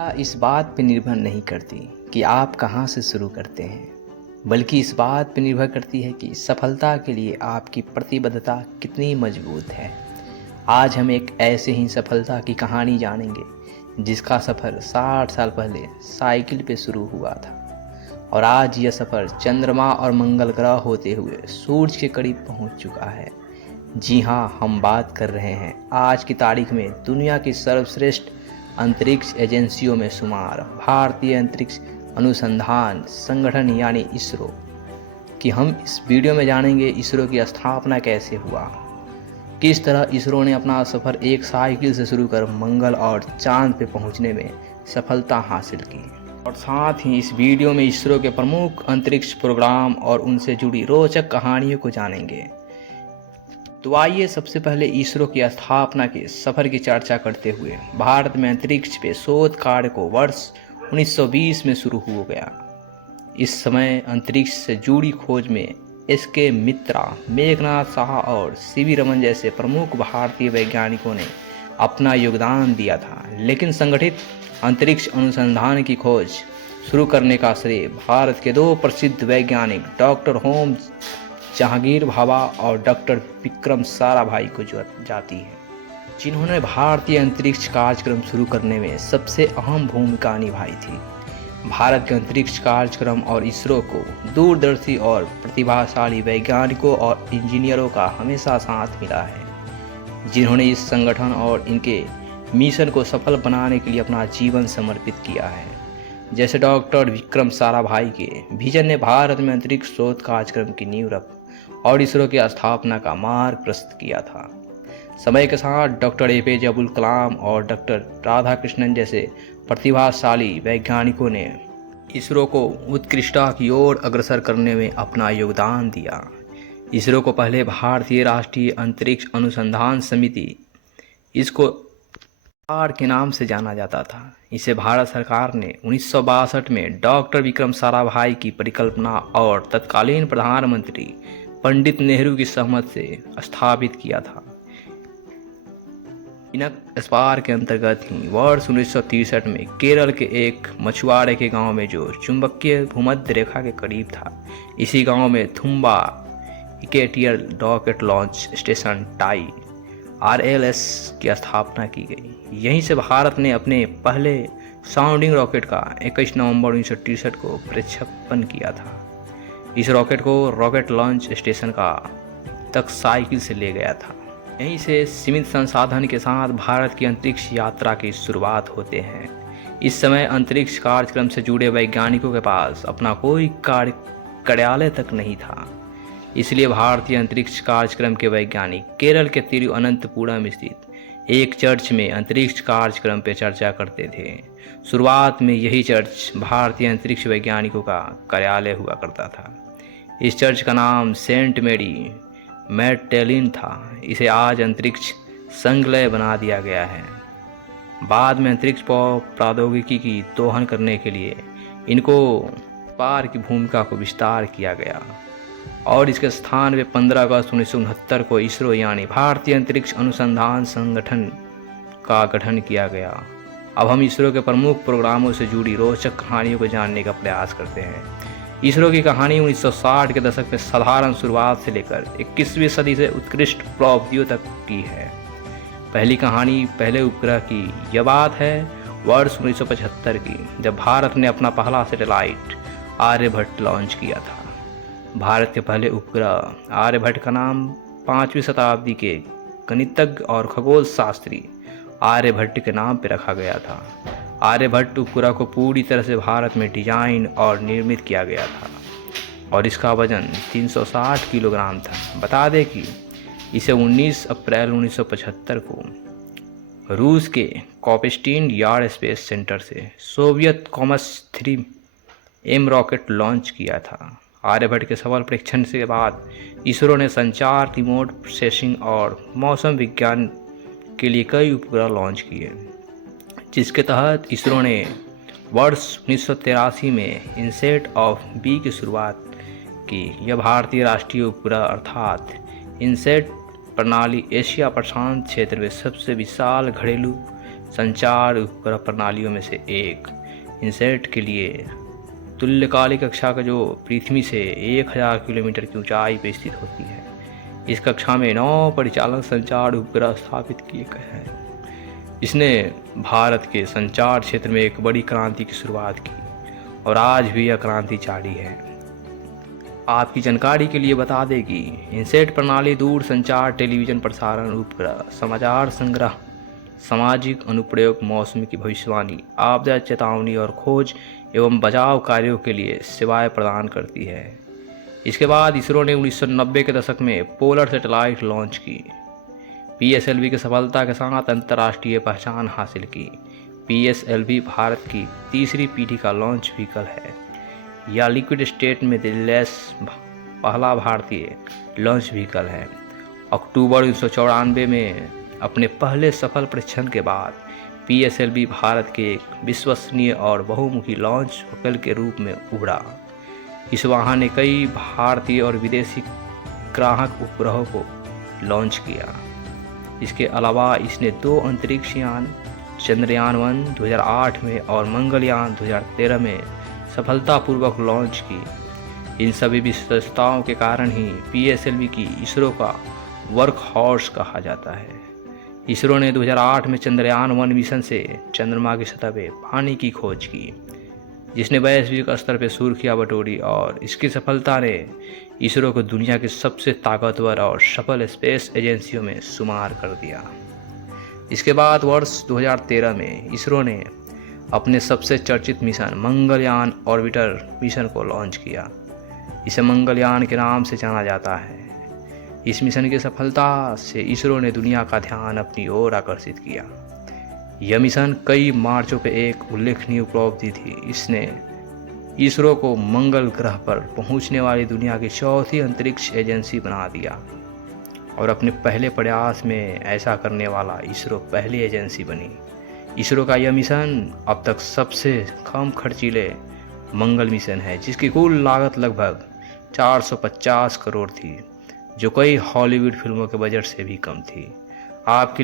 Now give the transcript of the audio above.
इस बात पर निर्भर नहीं करती कि आप कहाँ से शुरू करते हैं, बल्कि इस बात पर निर्भर करती है कि सफलता के लिए आपकी प्रतिबद्धता कितनी मजबूत है। आज हम एक ऐसे ही सफलता की कहानी जानेंगे जिसका सफ़र 60 साल पहले साइकिल पे शुरू हुआ था और आज यह सफ़र चंद्रमा और मंगल ग्रह होते हुए सूरज के करीब पहुंच चुका है। जी हाँ, हम बात कर रहे हैं आज की तारीख में दुनिया की सर्वश्रेष्ठ अंतरिक्ष एजेंसियों में शुमार भारतीय अंतरिक्ष अनुसंधान संगठन यानी इसरो कि हम इस वीडियो में जानेंगे इसरो की स्थापना कैसे हुआ, किस तरह इसरो ने अपना सफ़र एक साइकिल से शुरू कर मंगल और चांद पे पहुंचने में सफलता हासिल की, और साथ ही इस वीडियो में इसरो के प्रमुख अंतरिक्ष प्रोग्राम और उनसे जुड़ी रोचक कहानियों को जानेंगे। तो आइए सबसे पहले इसरो की स्थापना के सफ़र की चर्चा करते हुए भारत में अंतरिक्ष पे शोध कार्य को वर्ष 1920 में शुरू हो गया। इस समय अंतरिक्ष से जुड़ी खोज में एस.के. मित्रा, मेघनाथ साहा और सी.वी. रमन जैसे प्रमुख भारतीय वैज्ञानिकों ने अपना योगदान दिया था, लेकिन संगठित अंतरिक्ष अनुसंधान की खोज शुरू करने का श्रेय भारत के दो प्रसिद्ध वैज्ञानिक डॉक्टर होम जहांगीर भाभा और डॉक्टर विक्रम साराभाई को जाती है, जिन्होंने भारतीय अंतरिक्ष कार्यक्रम शुरू करने में सबसे अहम भूमिका निभाई थी। भारत के अंतरिक्ष कार्यक्रम और इसरो को दूरदर्शी और प्रतिभाशाली वैज्ञानिकों और इंजीनियरों का हमेशा साथ मिला है, जिन्होंने इस संगठन और इनके मिशन को सफल बनाने के लिए अपना जीवन समर्पित किया है। जैसे डॉक्टर विक्रम साराभाई के विजन ने भारत में अंतरिक्ष शोध कार्यक्रम की नींव रख और इसरो की स्थापना का मार्ग प्रशस्त किया था। समय के साथ डॉक्टर ए.पी.जे. अब्दुल कलाम और डॉक्टर राधाकृष्णन जैसे प्रतिभाशाली वैज्ञानिकों ने इसरो को उत्कृष्टता की ओर अग्रसर करने में अपना योगदान दिया। इसरो को पहले भारतीय राष्ट्रीय अंतरिक्ष अनुसंधान समिति, इसको आर के नाम से जाना जाता था। इसे भारत सरकार ने 1962 में डॉक्टर विक्रम साराभाई की परिकल्पना और तत्कालीन प्रधानमंत्री पंडित नेहरू की सहमति से स्थापित किया था। इनक के अंतर्गत ही वर्ष 1963 में केरल के एक मछुआरे के गांव में, जो चुंबकीय भूमध्य रेखा के करीब था, इसी गांव में Thumba equatorial rocket launch station टाई RLS की स्थापना की गई। यहीं से भारत ने अपने पहले साउंडिंग रॉकेट का 21 नवंबर 1963 को प्रक्षेपण किया था। इस रॉकेट को रॉकेट लॉन्च स्टेशन का तक साइकिल से ले गया था। यहीं से सीमित संसाधन के साथ भारत की अंतरिक्ष यात्रा की शुरुआत होते हैं। इस समय अंतरिक्ष कार्यक्रम से जुड़े वैज्ञानिकों के पास अपना कोई कार्यालय तक नहीं था, इसलिए भारतीय अंतरिक्ष कार्यक्रम के वैज्ञानिक केरल के तिरुअनंतपुरम स्थित एक चर्च में अंतरिक्ष कार्यक्रम पर चर्चा करते थे। शुरुआत में यही चर्च भारतीय अंतरिक्ष वैज्ञानिकों का कार्यालय हुआ करता था। इस चर्च का नाम सेंट मैरी मैगडलेन था। इसे आज अंतरिक्ष संग्रहालय बना दिया गया है। बाद में अंतरिक्ष प्रौद्योगिकी की दोहन करने के लिए इनको पार की भूमिका को विस्तार किया गया और इसके स्थान में 15 अगस्त 1969 को इसरो यानी भारतीय अंतरिक्ष अनुसंधान संगठन का गठन किया गया। अब हम इसरो के प्रमुख प्रोग्रामों से जुड़ी रोचक कहानियों को जानने का प्रयास करते हैं। इसरो की कहानी 1960 के दशक में साधारण शुरुआत से लेकर 21वीं सदी से उत्कृष्ट उपलब्धियों तक की है। पहली कहानी पहले उपग्रह की। यह बात है वर्ष 1975 की, जब भारत ने अपना पहला सैटेलाइट आर्यभट्ट लॉन्च किया था। भारत के पहले उपग्रह आर्यभट्ट का नाम 5वीं शताब्दी के गणितज्ञ और खगोल शास्त्री आर्यभट्ट के नाम पर रखा गया था। आर्यभट्ट उपग्रह को पूरी तरह से भारत में डिजाइन और निर्मित किया गया था और इसका वजन 360 किलोग्राम था। बता दें कि इसे 19 अप्रैल 1975 को रूस के कॉपेस्टीन यार्ड स्पेस सेंटर से Soviet commas 3M rocket launch किया था। आर्यभट्ट के सफल परीक्षण के बाद इसरो ने संचार, रिमोट प्रोसेसिंग और मौसम विज्ञान के लिए कई उपग्रह लॉन्च किए, जिसके तहत इसरो ने वर्ष 1983 में इनसेट ऑफ बी की शुरुआत की। यह भारतीय राष्ट्रीय उपग्रह अर्थात इनसेट प्रणाली एशिया प्रशांत क्षेत्र में सबसे विशाल घरेलू संचार उपग्रह प्रणालियों में से एक। इनसेट के लिए तुल्यकालिक कक्षा का जो पृथ्वी से 1000 किलोमीटर की ऊंचाई पर स्थित होती है। इस कक्षा में 9 परिचालन संचार उपग्रह स्थापित किए गए हैं। इसने भारत के संचार क्षेत्र में एक बड़ी क्रांति की शुरुआत की और आज भी यह क्रांति जारी है। आपकी जानकारी के लिए बता दें कि इनसेट प्रणाली दूर संचार, टेलीविजन प्रसारण उपग्रह, समाचार संग्रह, सामाजिक अनुप्रयोग, मौसम की भविष्यवाणी, आपदा चेतावनी और खोज एवं बचाव कार्यों के लिए सेवाएं प्रदान करती है। इसके बाद इसरो ने 1990 के दशक में पोलर सैटेलाइट लॉन्च की। PSLV की सफलता के साथ अंतर्राष्ट्रीय पहचान हासिल की। PSLV भारत की तीसरी पीढ़ी का लॉन्च व्हीकल है। यह लिक्विड स्टेट में दिल्लेस पहला भारतीय लॉन्च व्हीकल है। अक्टूबर 1994 में अपने पहले सफल परीक्षण के बाद PSLV भारत के एक विश्वसनीय और बहुमुखी लॉन्च व्हीकल के रूप में उभरा। इस वाहन ने कई भारतीय और विदेशी ग्राहक उपग्रहों को लॉन्च किया। इसके अलावा इसने 2 अंतरिक्ष यान, चंद्रयान-1 2008 में और मंगलयान 2013 में सफलतापूर्वक लॉन्च की। इन सभी विशेषताओं के कारण ही PSLV की इसरो का वर्क हॉर्स कहा जाता है। इसरो ने 2008 में चंद्रयान-1 मिशन से चंद्रमा की सतह पर पानी की खोज की, जिसने वैश्विक स्तर पर सुर्खियां बटोरी और इसकी सफलता ने इसरो को दुनिया की सबसे ताकतवर और सफल स्पेस एजेंसियों में शुमार कर दिया। इसके बाद वर्ष 2013 में इसरो ने अपने सबसे चर्चित मिशन मंगलयान ऑर्बिटर मिशन को लॉन्च किया। इसे मंगलयान के नाम से जाना जाता है। इस मिशन की सफलता से इसरो ने दुनिया का ध्यान अपनी ओर आकर्षित किया। यह मिशन कई मार्चों पर एक उल्लेखनीय उपलब्धि थी। इसने इसरो को मंगल ग्रह पर पहुंचने वाली दुनिया की चौथी अंतरिक्ष एजेंसी बना दिया और अपने पहले प्रयास में ऐसा करने वाला इसरो पहली एजेंसी बनी। इसरो का यह मिशन अब तक सबसे कम खर्चीले मंगल मिशन है, जिसकी कुल लागत लगभग 450 करोड़ थी, जो कई हॉलीवुड फिल्मों के बजट से भी कम थी। आपके